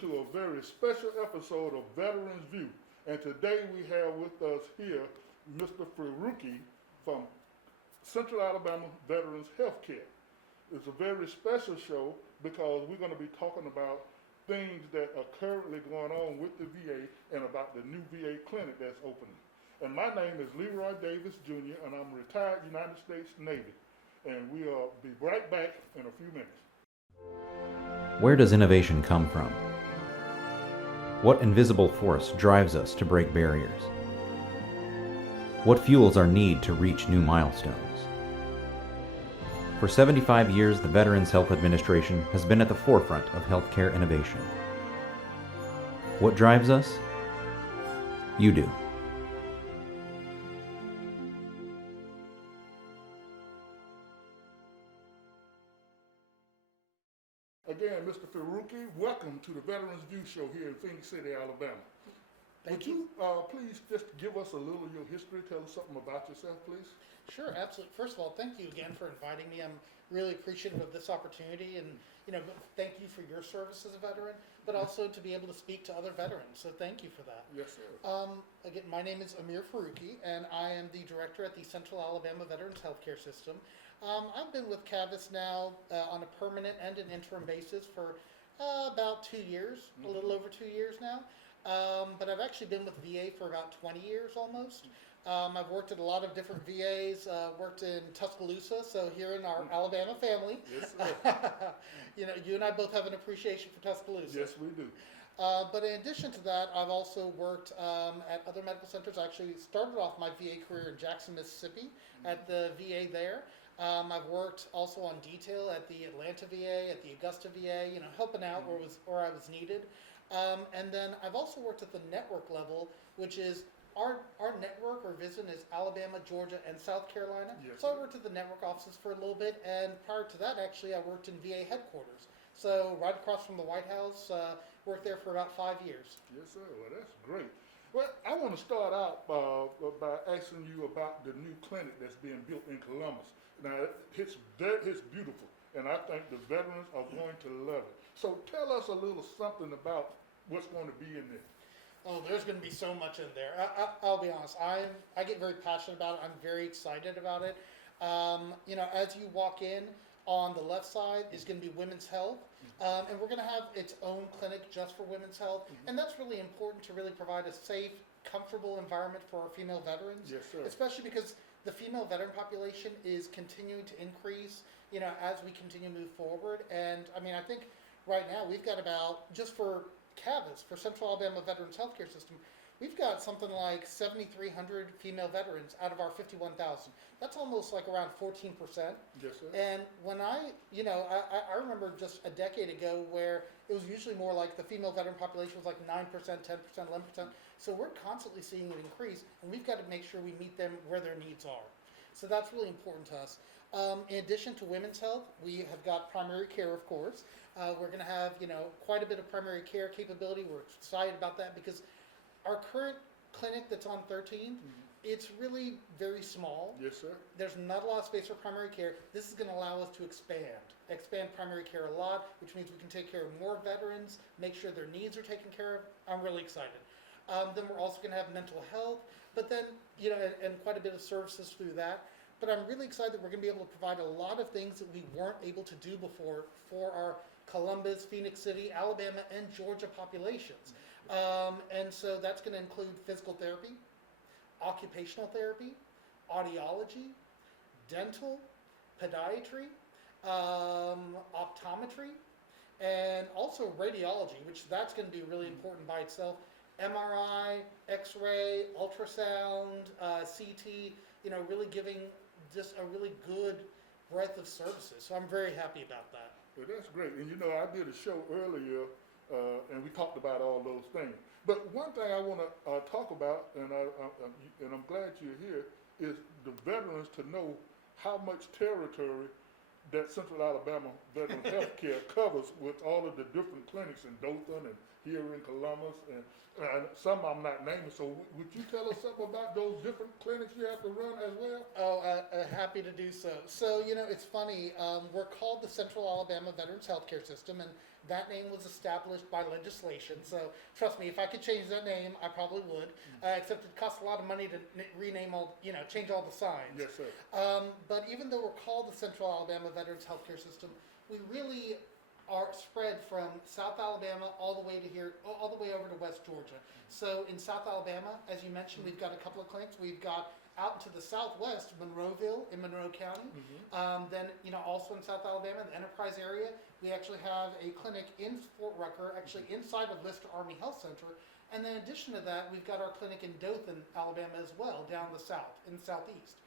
to a very special episode of Veterans View. And today we have with us here Mr. Faruqi from Central Alabama Veterans Healthcare. It's a very special show because we're going to be talking about things that are currently going on with the VA and about the new VA clinic that's opening. And my name is Leroy Davis Jr., and I'm a retired United States Navy. And we'll be right back in a few minutes. Where does innovation come from? What invisible force drives us to break barriers? What fuels our need to reach new milestones? For 75 years, the Veterans Health Administration has been at the forefront of healthcare innovation. What drives us? You do. Again, Mr. Faruqi, welcome to the Veterans View Show here in Phoenix City, Alabama. Would you please just give us a little of your history, tell us something about yourself, please? Sure, absolutely. First of all, thank you again for inviting me. I'm really appreciative of this opportunity, and thank you for your service as a veteran, but also to be able to speak to other veterans. So thank you for that. Yes, sir. Again, my name is Amir Faruqi, and I am the director at the Central Alabama Veterans Healthcare System. I've been with CAVIS now on a permanent and an interim basis for about 2 years, a little over 2 years now. But I've actually been with VA for about 20 years almost. I've worked at a lot of different VAs, worked in Tuscaloosa, so here in our Alabama family. Yes, sir. You and I both have an appreciation for Tuscaloosa. Yes, we do. But in addition to that, I've also worked at other medical centers. I actually started off my VA career in Jackson, Mississippi at the VA there. I've worked also on detail at the Atlanta VA, at the Augusta VA, helping out where I was needed. And then I've also worked at the network level, which is our network or vision is Alabama, Georgia, and South Carolina. Yes. So I worked at the network offices for a little bit, and prior to that, actually, I worked in VA headquarters. So right across from the White House, worked there for about 5 years. Yes, sir. Well, that's great. Well, I want to start out by asking you about the new clinic that's being built in Columbus. Now, it's beautiful, and I think the veterans are going to love it. So tell us a little something about what's going to be in there. Oh, there's going to be so much in there. I'll be honest. I get very passionate about it. I'm very excited about it. As you walk in, on the left side is going to be women's health, and we're going to have its own clinic just for women's health, and that's really important to really provide a safe, comfortable environment for our female veterans. Yes, sir. Especially because the female veteran population is continuing to increase, as we continue to move forward. And I think right now we've got about, just for CAVIS, for Central Alabama Veterans Healthcare System, we've got something like 7,300 female veterans out of our 51,000. That's almost like around 14%. Yes, sir. And when I remember just a decade ago where it was usually more like the female veteran population was like 9%, 10%, 11%. So we're constantly seeing it increase, and we've got to make sure we meet them where their needs are. So that's really important to us. In addition to women's health, we have got primary care, of course. We're going to have, quite a bit of primary care capability. We're excited about that because our current clinic that's on 13th, it's really very small. Yes, sir. There's not a lot of space for primary care. This is going to allow us to expand primary care a lot, which means we can take care of more veterans, make sure their needs are taken care of. I'm really excited. Then we're also going to have mental health, but then, and quite a bit of services through that. But I'm really excited that we're going to be able to provide a lot of things that we weren't able to do before for our Columbus, Phoenix City, Alabama, and Georgia populations. And so that's going to include physical therapy, occupational therapy, audiology, dental, podiatry, optometry, and also radiology, which that's going to be really important by itself. MRI, X-ray, ultrasound, CT, really giving just a really good breadth of services. So I'm very happy about that. Well, that's great. And I did a show earlier, and we talked about all those things. But one thing I want to talk about, and I'm glad you're here, is the veterans to know how much territory that Central Alabama Veterans Healthcare covers with all of the different clinics in Dothan and here in Columbus, and some I'm not naming. So would you tell us something about those different clinics you have to run as well? Oh, happy to do so. So, it's funny. We're called the Central Alabama Veterans Healthcare System, and that name was established by legislation. So, trust me, if I could change that name, I probably would. Except it costs a lot of money to rename all, change all the signs. Yes, sir. But even though we're called the Central Alabama Veterans Healthcare System, we really are spread from South Alabama all the way to here, all the way over to West Georgia. So in South Alabama, as you mentioned, we've got a couple of clinics. We've got out to the southwest, Monroeville in Monroe County. Then, also in South Alabama, the Enterprise area, we actually have a clinic in Fort Rucker, actually inside of Lister Army Health Center. And then in addition to that, we've got our clinic in Dothan, Alabama as well, down the south, in the southeast.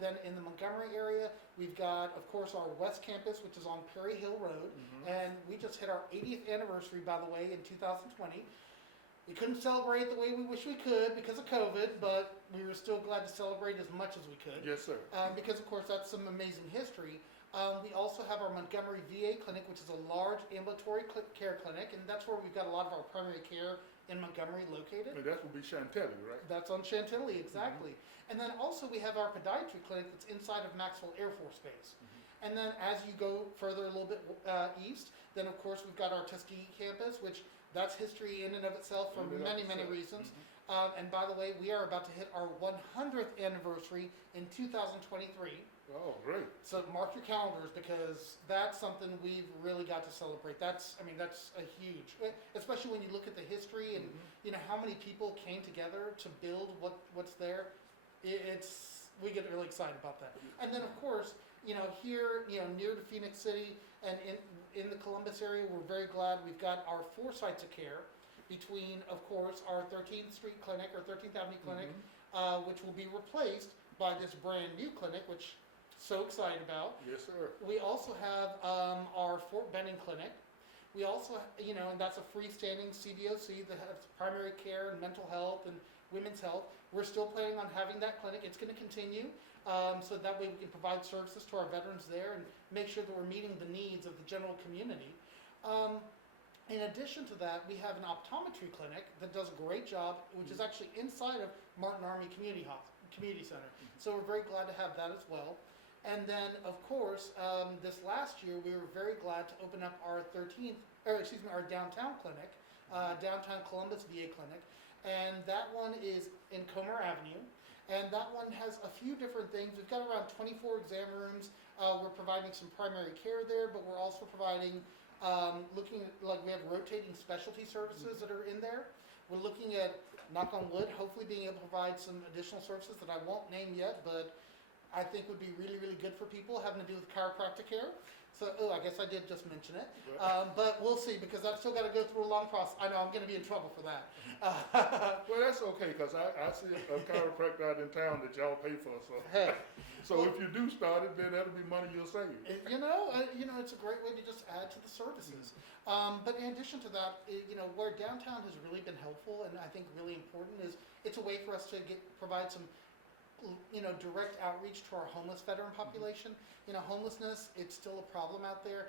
Then in the Montgomery area, we've got, of course, our West Campus, which is on Perry Hill Road. And we just hit our 80th anniversary, by the way, in 2020. We couldn't celebrate the way we wish we could because of COVID, but we were still glad to celebrate as much as we could. Yes, sir. Because, of course, that's some amazing history. We also have our Montgomery VA clinic, which is a large ambulatory care clinic, and that's where we've got a lot of our primary care in Montgomery located. And that would be Chantilly, right? That's on Chantilly, exactly. And then also we have our podiatry clinic that's inside of Maxwell Air Force Base. And then as you go further a little bit east, then of course we've got our Tuskegee campus, which that's history in and of itself for many, many reasons. And by the way, we are about to hit our 100th anniversary in 2023. Oh, great. So mark your calendars because that's something we've really got to celebrate. That's a huge, especially when you look at the history and how many people came together to build what's there. We get really excited about that. And then of course, here, near to Phoenix City and in the Columbus area, we're very glad we've got our 4 sites of care between, of course, our 13th Street Clinic or 13th Avenue Clinic, which will be replaced by this brand new clinic, which so excited about. Yes, sir. We also have our Fort Benning Clinic. We also, and that's a freestanding CVOC that has primary care and mental health and women's health. We're still planning on having that clinic. It's going to continue, so that way we can provide services to our veterans there and make sure that we're meeting the needs of the general community. In addition to that, we have an optometry clinic that does a great job, which is actually inside of Martin Army Community Center. So we're very glad to have that as well. And then, of course, this last year, we were very glad to open up our our downtown clinic, downtown Columbus VA Clinic. And that one is in Comer Avenue. And that one has a few different things. We've got around 24 exam rooms. We're providing some primary care there, but we're also providing, we have rotating specialty services that are in there. We're looking at, knock on wood, hopefully being able to provide some additional services that I won't name yet, but I think would be really, really good for people having to do with chiropractic care. So, I guess I did just mention it. But we'll see, because I've still got to go through a long process. I know I'm going to be in trouble for that. Well, that's okay, because I see a chiropractor out in town that y'all pay for. So if you do start it, then that'll be money you'll save. It's a great way to just add to the services. But in addition to that, where downtown has really been helpful and I think really important is it's a way for us to provide some direct outreach to our homeless veteran population. Homelessness, it's still a problem out there.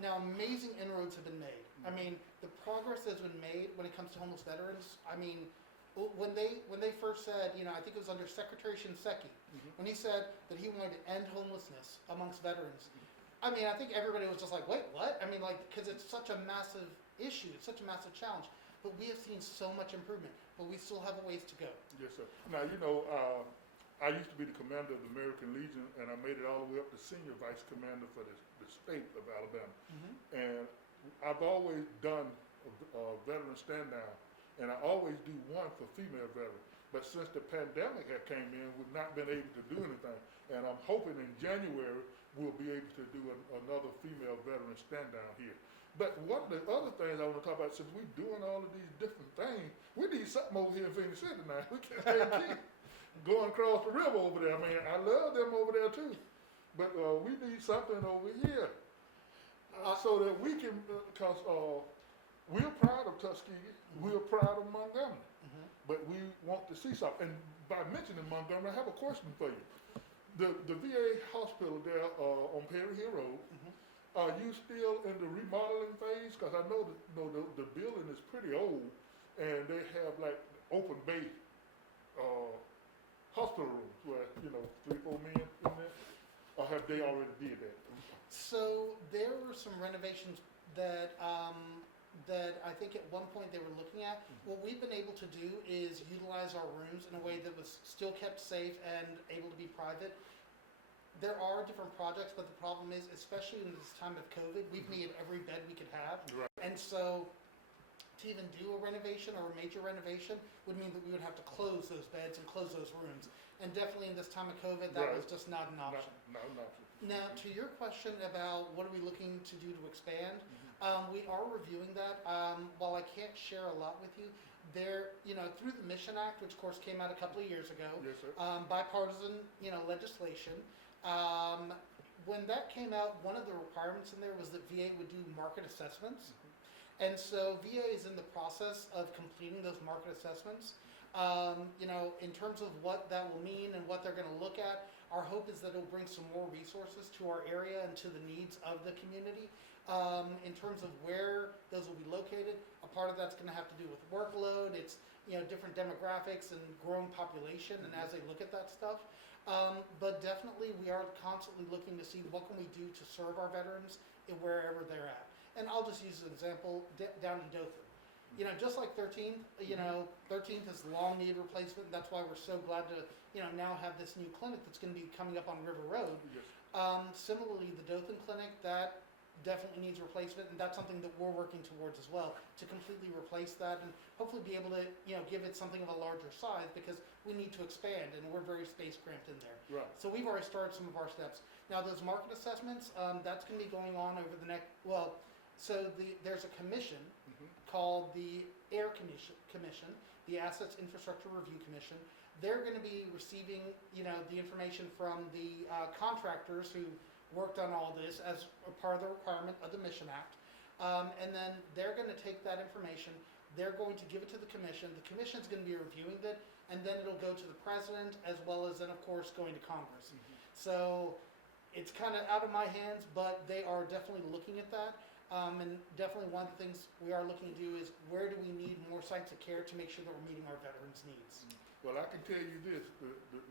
Now, amazing inroads have been made. I mean, the progress that's been made when it comes to homeless veterans, when they first said, I think it was under Secretary Shinseki, when he said that he wanted to end homelessness amongst veterans, I think everybody was just like, wait, what? Because it's such a massive issue, it's such a massive challenge. But we have seen so much improvement, but we still have a ways to go. Yes, sir. Now, I used to be the commander of the American Legion, and I made it all the way up to senior vice commander for the state of Alabama. And I've always done a veteran stand down, and I always do one for female veterans. But since the pandemic had came in, we've not been able to do anything. And I'm hoping in January we'll be able to do another female veteran stand down here. But one of the other things I want to talk about, since we're doing all of these different things, we need something over here in Phoenix City now. We can't keep going across the river over there. I love them over there too. But we need something over here so that we can, because we're proud of Tuskegee, we're proud of Montgomery, but we want to see something. And by mentioning Montgomery, I have a question for you. The VA hospital there on Perry Hill Road, are you still in the remodeling phase? Because I know the building is pretty old, and they have like open bay hospital rooms where 3-4 men in there. have they already did that? So there were some renovations that that I think at one point they were looking at. What we've been able to do is utilize our rooms in a way that was still kept safe and able to be private. There are different projects, but the problem is, especially in this time of COVID, we've needed every bed we could have. Right. And so to even do a renovation or a major renovation would mean that we would have to close those beds and close those rooms. And definitely in this time of COVID, that Right. was just not an option. Not an option. Now, to your question about what are we looking to do to expand, we are reviewing that. While I can't share a lot with you, there, through the Mission Act, which of course came out a couple of years ago, Yes, sir. bipartisan, legislation. When that came out, one of the requirements in there was that VA would do market assessments. And so VA is in the process of completing those market assessments. In terms of what that will mean and what they're going to look at, our hope is that it'll bring some more resources to our area and to the needs of the community. In terms of where those will be located, a part of that's going to have to do with workload. It's different demographics and growing population, and as they look at that stuff. But definitely, we are constantly looking to see what can we do to serve our veterans in wherever they're at. And I'll just use an example down in Dothan. Just like 13th, 13th has long needed replacement. That's why we're so glad to, now have this new clinic that's going to be coming up on River Road. Yes. Similarly, the Dothan Clinic, that definitely needs replacement, and that's something that we're working towards as well, to completely replace that and hopefully be able to, give it something of a larger size, because we need to expand and we're very space cramped in there. Right. So we've already started some of our steps. Now those market assessments, that's going to be going on over the next, there's a commission called the AIR Commission, the Assets Infrastructure Review Commission. They're going to be receiving, the information from the contractors who worked on all this as a part of the requirement of the Mission Act. And then they're going to take that information, they're going to give it to the commission. The commission's going to be reviewing it, and then it'll go to the president, as well as then, of course, going to Congress. So it's kind of out of my hands, but they are definitely looking at that. And definitely one of the things we are looking to do is, where do we need more sites of care to make sure that we're meeting our veterans' needs? Well, I can tell you this,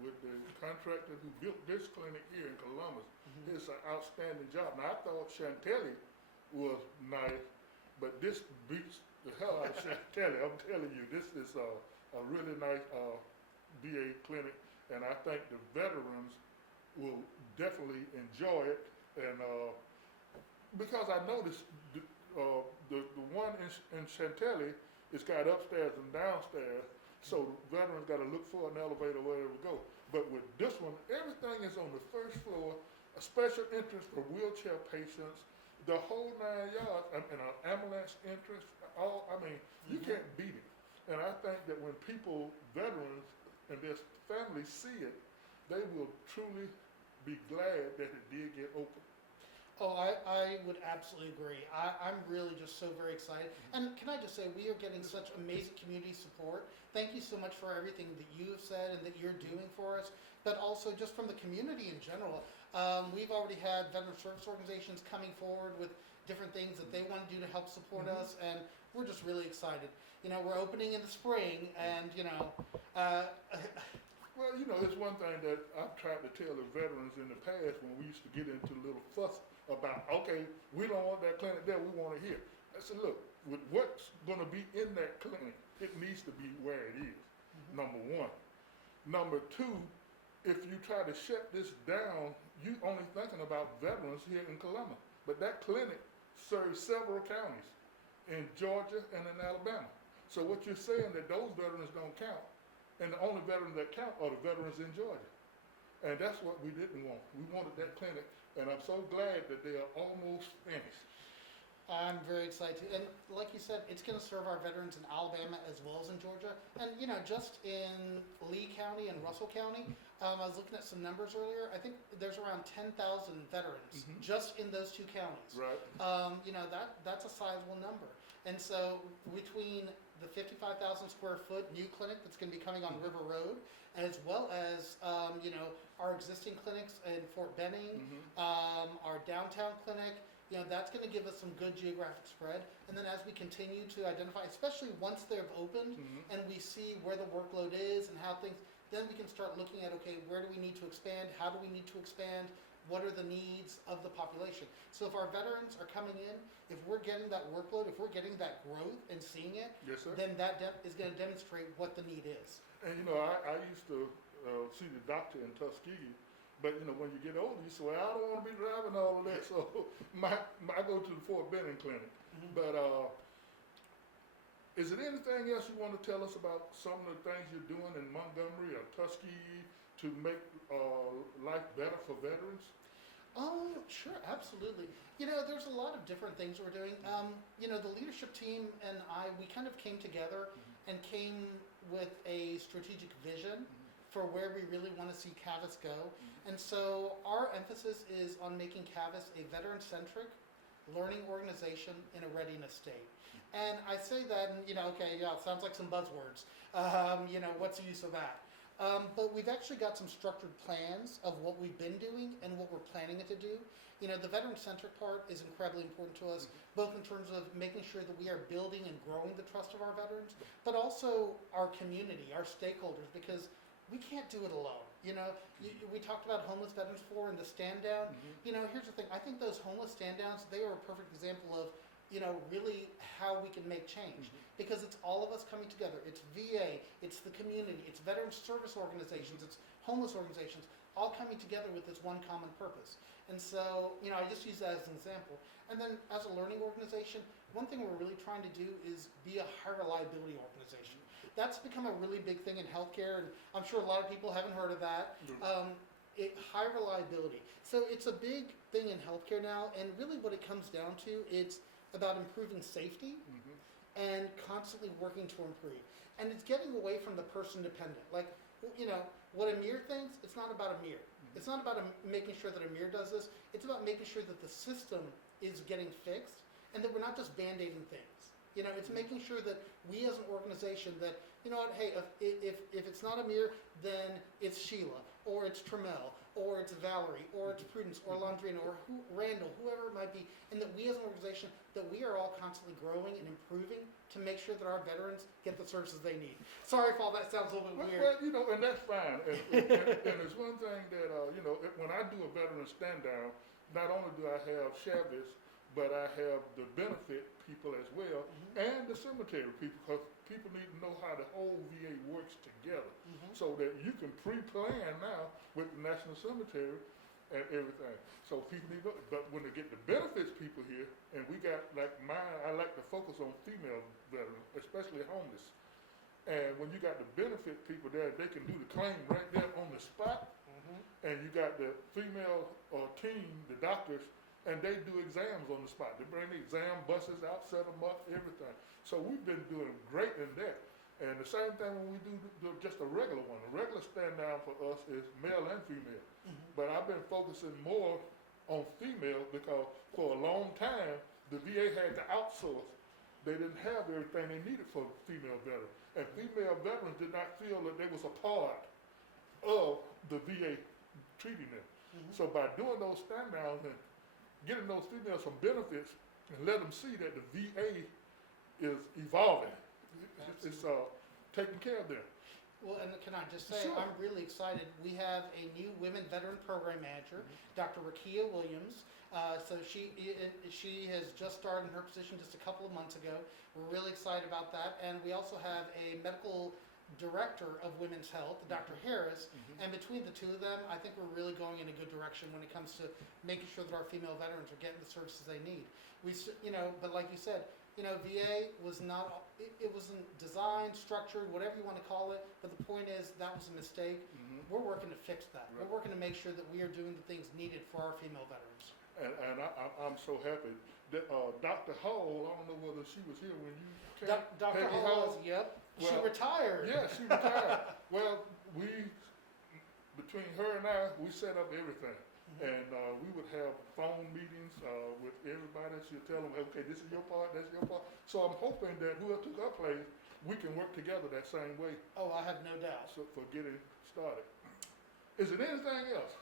with the contractor who built this clinic here in Columbus, it's an outstanding job. Now, I thought Chantilly was nice, but this beats the hell out of Chantilly. I'm telling you, this is a really nice VA clinic, and I think the veterans will definitely enjoy it. And because I noticed the one in Chantilly, it's got upstairs and downstairs, so veterans got to look for an elevator wherever we go. But with this one, everything is on the first floor, a special entrance for wheelchair patients, the whole 9 yards, and an ambulance entrance. You can't beat it. And I think that when people, veterans, and their families see it, they will truly be glad that it did get open. Oh, I would absolutely agree. I'm really just so very excited. And can I just say, we are getting such amazing community support. Thank you so much for everything that you have said and that you're doing for us, but also just from the community in general. We've already had veteran service organizations coming forward with different things that they want to do to help support us, and we're just really excited. We're opening in the spring, and Well, it's one thing that I've tried to tell the veterans in the past when we used to get into a little fuss about, okay, we don't want that clinic there, we want it here. I said, look, with what's going to be in that clinic, it needs to be where it is, number one. Number two, if you try to shut this down, you only thinking about veterans here in Columbus. But that clinic serves several counties in Georgia and in Alabama. So what you're saying that those veterans don't count, and the only veterans that count are the veterans in Georgia. And that's what we didn't want. We wanted that clinic, and I'm so glad that they are almost finished. I'm very excited. And like you said, it's going to serve our veterans in Alabama as well as in Georgia. And, just in Lee County and Russell County, I was looking at some numbers earlier. I think there's around 10,000 veterans just in those two counties. Right. That's a sizable number. And so between the 55,000 square foot new clinic that's going to be coming on River Road, as well as, our existing clinics in Fort Benning, our downtown clinic, that's going to give us some good geographic spread. And then as we continue to identify, especially once they've opened and we see where the workload is and how things, then we can start looking at, okay, where do we need to expand? How do we need to expand? what are the needs of the population. So if our veterans are coming in, if we're getting that workload, if we're getting that growth and seeing it, Yes, sir. then that is going to demonstrate what the need is. And you know, I used to see the doctor in Tuskegee, but you know, when you get older, you say, well, I don't want to be driving all of that, so I go to the Fort Benning Clinic. Mhm. But is there anything else you want to tell us about some of the things you're doing in Montgomery or Tuskegee to make life better for veterans? Oh, sure, absolutely. You know, there's a lot of different things we're doing. You know, the leadership team and we kind of came together and came with a strategic vision for where we really want to see Cavus go. And so our emphasis is on making Cavus a veteran-centric learning organization in a readiness state. And I say that, and, you know, okay, yeah, it sounds like some buzzwords. You know, what's the use of that? But we've actually got some structured plans of what we've been doing and what we're planning it to do. You know, the veteran-centric part is incredibly important to us, both in terms of making sure that we are building and growing the trust of our veterans, but also our community, our stakeholders, because we can't do it alone. You know, we talked about homeless veterans before and the stand down. You know, here's the thing. I think those homeless stand downs, they are a perfect example of, you know, really how we can make change. Because it's all of us coming together. It's VA, it's the community, it's veteran service organizations, it's homeless organizations, all coming together with this one common purpose. And so, you know, I just use that as an example. And then as a learning organization, one thing we're really trying to do is be a high reliability organization. That's become a really big thing in healthcare, and I'm sure a lot of people haven't heard of that. High reliability. So it's a big thing in healthcare now, and really what it comes down to, it's about improving safety and constantly working to improve. And it's getting away from the person dependent. Like, you know, what Amir thinks, it's not about Amir. It's not about making sure that Amir does this. It's about making sure that the system is getting fixed and that we're not just band-aiding things. You know, it's making sure that we as an organization that, you know what, hey, if it's not Amir, then it's Sheila, or it's Tremel, or it's Valerie, or it's Prudence, or Landrina, or Randall, whoever it might be, and that we as an organization, that we are all constantly growing and improving to make sure that our veterans get the services they need. Sorry if all that sounds a little bit weird. Well, you know, and that's fine. And there's one thing that, you know, when I do a veteran stand down, not only do I have Chavez, but I have the benefit people as well, and the cemetery people, because people need to know how the whole VA works together, so that you can pre-plan now with the National Cemetery and everything. So people need to know, but when they get the benefits people here, and we got, like mine, I like to focus on female veterans, especially homeless. And when you got the benefit people there, they can do the claim right there on the spot, and you got the female team, the doctors, and they do exams on the spot. They bring the exam buses out, set them up, everything. So we've been doing great in that. And the same thing when we do just a regular one. A regular stand down for us is male and female. But I've been focusing more on female because for a long time, the VA had to outsource. They didn't have everything they needed for female veterans. And female veterans did not feel that they was a part of the VA treating them. So by doing those stand downs and getting those females some benefits and let them see that the VA is evolving. It's taking care of them. Well, and can I just say, Sure. I'm really excited. We have a new Women Veteran Program Manager, Dr. Rakia Williams. So she has just started in her position just a couple of months ago. We're really excited about that. And we also have a medical director of women's health, Dr. Harris, and between the two of them, I think we're really going in a good direction when it comes to making sure that our female veterans are getting the services they need. You know, but like you said, you know, VA was not, it wasn't designed, structured, whatever you want to call it, but the point is that was a mistake. We're working to fix that. Right. We're working to make sure that we are doing the things needed for our female veterans. And I'm so happy that Dr. Hall, I don't know whether she was here when you came. Dr. Peggy Hall, yep, she Well, retired. Yeah, she retired. Well, between her and I, we set up everything. And we would have phone meetings with everybody. She'll tell them, okay, this is your part, that's your part. So I'm hoping that whoever took our place, we can work together that same way Oh, I have no doubt. for getting started. Is there anything else?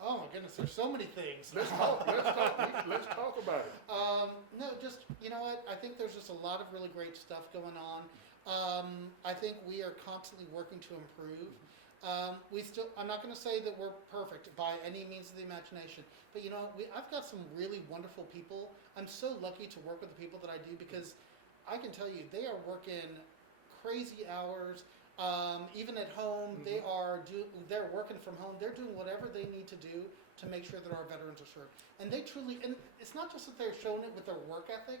Oh my goodness, there's so many things. Let's talk. Let's talk about it. No, just, you know what, I think there's just a lot of really great stuff going on. I think we are constantly working to improve. I'm not going to say that we're perfect by any means of the imagination, but you know, I've got some really wonderful people. I'm so lucky to work with the people that I do because I can tell you they are working crazy hours. Even at home, they're working from home. They're doing whatever they need to do to make sure that our veterans are served. And they truly, and it's not just that they're showing it with their work ethic.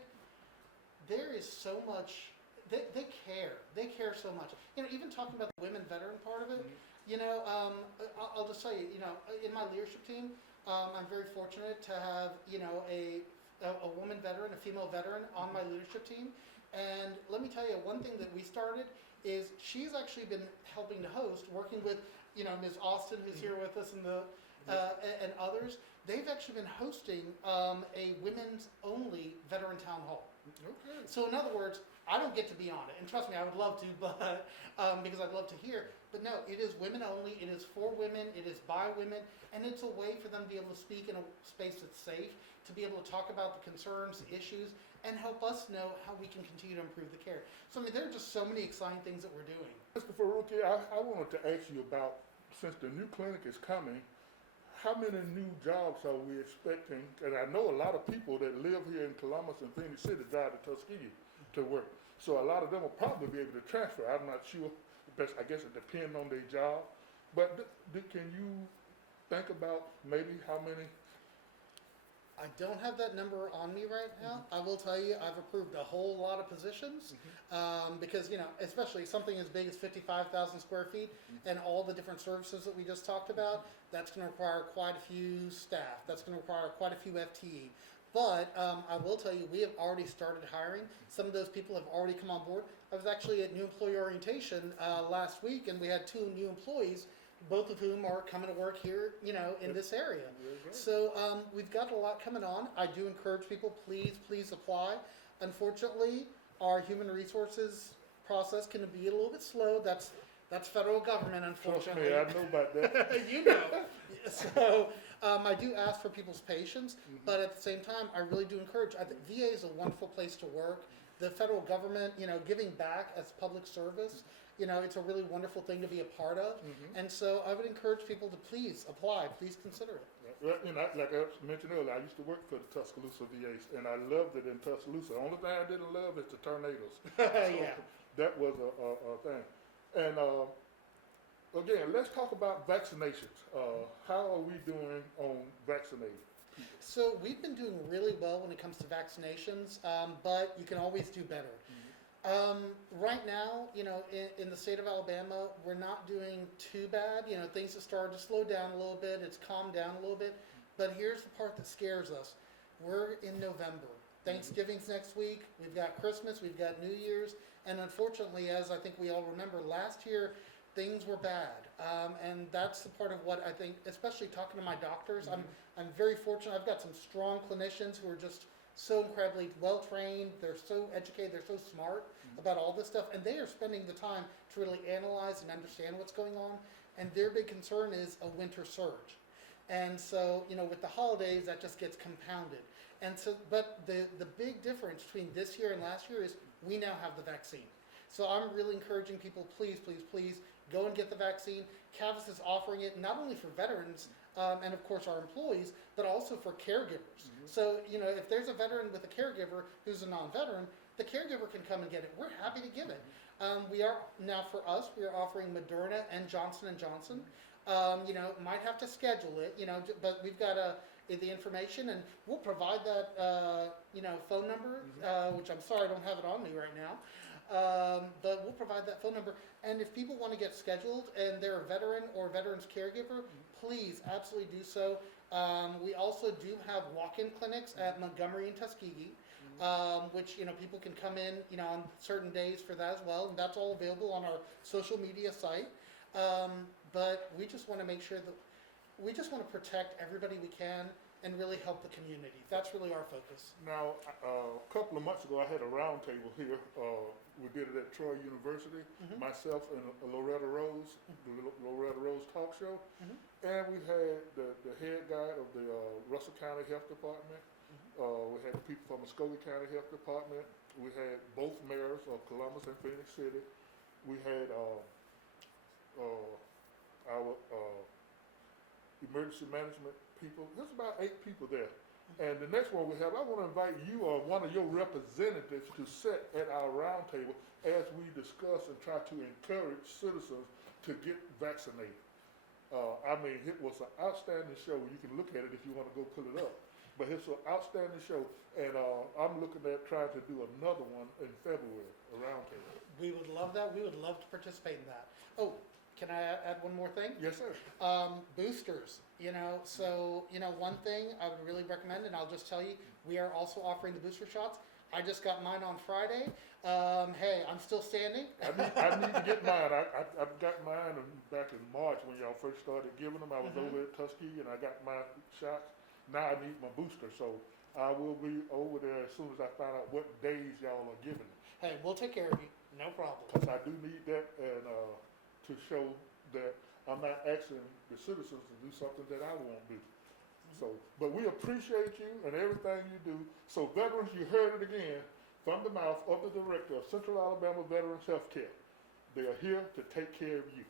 There is so much. They care. They care so much. You know, even talking about the women veteran part of it. You know, I'll just tell you. You know, in my leadership team, I'm very fortunate to have a woman veteran, a female veteran on my leadership team. And let me tell you, one thing that we started is she's actually been helping to host, working with Ms. Austin, who's here with us, and and others. They've actually been hosting a women's only veteran town hall. Okay. So in other words, I don't get to be on it, and trust me, I would love to, but because I'd love to hear. But no, it is women only. It is for women. It is by women, and it's a way for them to be able to speak in a space that's safe, to be able to talk about the concerns, the issues, and help us know how we can continue to improve the care. So I mean, there are just so many exciting things that we're doing. Mr. Faruqi, I wanted to ask you about, since the new clinic is coming, how many new jobs are we expecting? And I know a lot of people that live here in Columbus and Phoenix City drive to Tuskegee to work. So a lot of them will probably be able to transfer. I'm not sure. I guess it depends on their job. But can you think about maybe how many? I don't have that number on me right now. I will tell you, I've approved a whole lot of positions because, especially something as big as 55,000 square feet and all the different services that we just talked about, that's going to require quite a few staff. That's going to require quite a few FTE. But I will tell you, we have already started hiring. Some of those people have already come on board. I was actually at New Employee Orientation last week, and we had 2 new employees, both of whom are coming to work here, in this area. So we've got a lot coming on. I do encourage people, please apply. Unfortunately, our human resources process can be a little bit slow. That's federal government, unfortunately. Trust me, I know about that. You know. So I do ask for people's patience, but at the same time, I really do encourage. I think VA is a wonderful place to work. The federal government, giving back as public service, it's a really wonderful thing to be a part of. And so I would encourage people to please apply, please consider it. Well, like I mentioned earlier, I used to work for the Tuscaloosa VA, and I loved it in Tuscaloosa. The only thing I didn't love is the tornadoes. Yeah. That was a thing. And again, let's talk about vaccinations. How are we doing on vaccinating? So we've been doing really well when it comes to vaccinations, but you can always do better. Right now, in the state of Alabama, we're not doing too bad. Things have started to slow down a little bit. It's calmed down a little bit. But here's the part that scares us. We're in November. Thanksgiving's next week. We've got Christmas. We've got New Year's. And unfortunately, as I think we all remember, last year, things were bad. And that's the part of what I think, especially talking to my doctors, I'm very fortunate. I've got some strong clinicians who are just so incredibly well trained. They're so educated. They're so smart about all this stuff. And they are spending the time to really analyze and understand what's going on. And their big concern is a winter surge. And so, with the holidays, that just gets compounded. And so, but the big difference between this year and last year is we now have the vaccine. So I'm really encouraging people, please go and get the vaccine. Cavus is offering it not only for veterans and of course our employees, but also for caregivers. So, if there's a veteran with a caregiver who's a non-veteran, the caregiver can come and get it. We're happy to give it. We are now, for us, we are offering Moderna and Johnson & Johnson. Might have to schedule it, but we've got the information, and we'll provide that, phone number, which I'm sorry I don't have it on me right now. But we'll provide that phone number. And if people want to get scheduled and they're a veteran or veteran's caregiver, please absolutely do so. We also do have walk-in clinics at Montgomery and Tuskegee, which, people can come in, on certain days for that as well. And that's all available on our social media site. But we just want to make sure that we just want to protect everybody we can and really help the community. That's really our focus. Now, a couple of months ago, I had a roundtable here. We did it at Troy University, myself and Loretta Rose, the Loretta Rose Talk Show. And we had the head guy of the Russell County Health Department. We had the people from Muskogee County Health Department. We had both mayors of Columbus and Phoenix City. We had our emergency management people. There's about 8 people there. And the next one we have, I want to invite you or one of your representatives to sit at our roundtable as we discuss and try to encourage citizens to get vaccinated. I mean, it was an outstanding show. You can look at it if you want to go pull it up. But it's an outstanding show, and I'm looking at trying to do another one in February, a roundtable. We would love that. We would love to participate in that. Oh, can I add one more thing? Yes, sir. Boosters, so, one thing I would really recommend, and I'll just tell you, we are also offering the booster shots. I just got mine on Friday. Hey, I'm still standing. I need to get mine. I got mine back in March when y'all first started giving them. I was over at Tuskegee and I got my shots. Now I need my booster, so I will be over there as soon as I find out what days y'all are giving. Hey, we'll take care of you. No problem. Because I do need that and to show that I'm not asking the citizens to do something that I won't do. So, but we appreciate you and everything you do. So veterans, you heard it again from the mouth of the director of Central Alabama Veterans Healthcare. They are here to take care of you.